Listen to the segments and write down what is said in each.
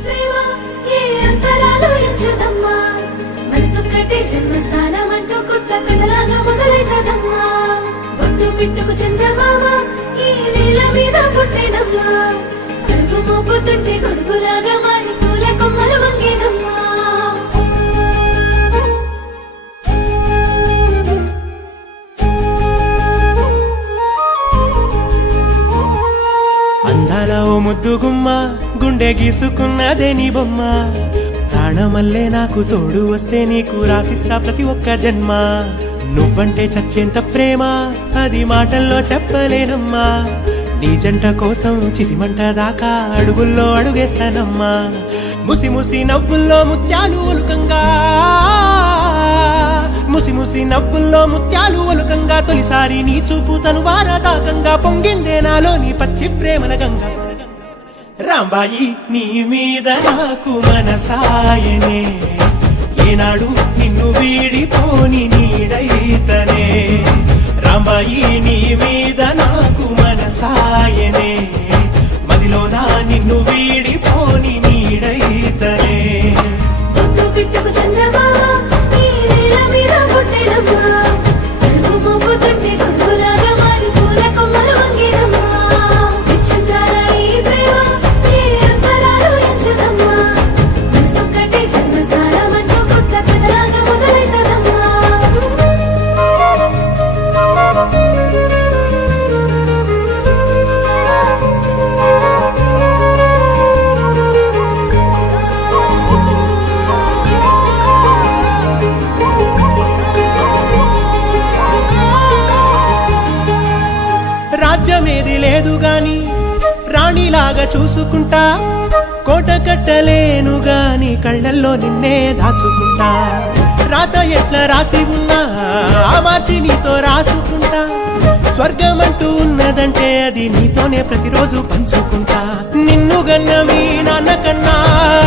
ప్రేమ ఏ అంతరాలు ఎంచదమ్మా మనసొక్కటే జన్మస్థానం అంటూ కొత్త కథలాగా మొదలైతదమ్మా బొట్టు పిట్టుకు చందమామ ఈ నేల మీద పుట్టేనమ్మా అడుగు మోపుతుంటే గొడుగులాగా మారి పూల కొమ్మలు వంగేనమ్మా అందాల ఓ ముద్దుగుమ్మ గుండె గీసుకున్నదే నీ బొమ్మ ప్రాణమల్లే నాకు తోడు వస్తే నీకు రాసిస్తా ప్రతి ఒక్క జన్మ నువ్వంటే చచ్చేంత ప్రేమ అది మాటల్లో చెప్పలేనమ్మా నీ జంట కోసం చితిమంట దాకా అడుగుల్లో అడుగేస్తానమ్మా ముసి ముసి నవ్వుల్లో ముత్యాలు ఒలుకంగా ముసి ముసి నవ్వుల్లో ముత్యాలు ఒలుకంగా తొలిసారి నీ చూపు తను వారదాకంగా పొంగిందే నాలో నీ పచ్చి ప్రేమల గంగా రాంబాయి నీ మీద నాకు మనసాయనే ఏనాడు నిన్ను వీడిపోని నీడైతనే రాంబాయి నీ మీద నాకు మనసాయనే మదిలోన నిన్ను వీడిపోని నీడైతనే బొట్టు పిట్టుకు చందమామ ఈ నేల మీద పుట్టేనమ్మా అడుగు మోపుతుంటే గొడుగులాగా మారి పూల కొమ్మలు వంగేనమ్మా విచ్చిందాల ఈ ప్రేమ ఏ అంతరాలు ఎంచదమ్మా మనసొక్కటే జన్మస్థానం అంటూ కొత్త కథలాగా మొదలైతదమ్మా రాజ్యమేది లేదు గాని రాణిలాగా చూసుకుంటా కోట కట్టలేను గాని కళ్ళల్లో నిన్నే దాచుకుంటా రాత ఎట్లా రాసి ఉన్నా ఆ మార్చి నీతో రాసుకుంటా స్వర్గమంటూ ఉన్నదంటే అది నీతోనే ప్రతిరోజు పంచుకుంటా నిన్ను గన్న మీ నాన్న కన్నా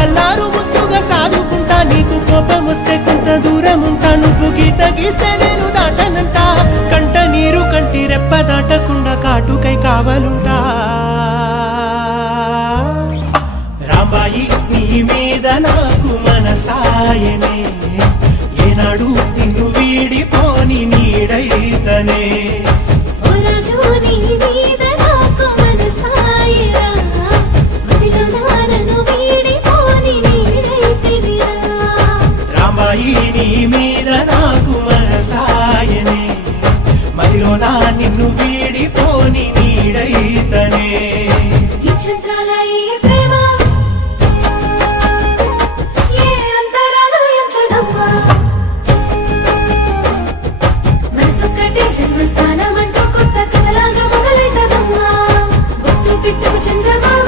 అల్లారు ముద్దుగా సాదుకుంటా నీకు కోపం వస్తే కొంత దూరం ఉంటా నువ్వు గీత గీస్తే నేను దాటనంటా కంట నీరు కంటి రెప్ప దాటకుండా కాటుకై కావలుంటా రాంబాయి నీ మీద నాకు మనసాయనే ఏనాడు నిన్ను వీడిపోని నీడైతనే ఓ రాజు నీ మీద నాకు మనసాయరా మదిలో నన్ను వీడిపోని నీడైతివిరా రాంబాయి నీ మీద నాకు మనసాయనే మదిలోన నిన్ను వీడిపోని నీడైతనే విచిత్రాల ఈ ప్రేమ ఏ అంతరాలు ఎంచదమ్మా మనసొక్కటే జన్మస్థానం అంటూ కొత్త కథలాగా మొదలైతదమ్మా బొట్టు పిట్టుకు చందమామ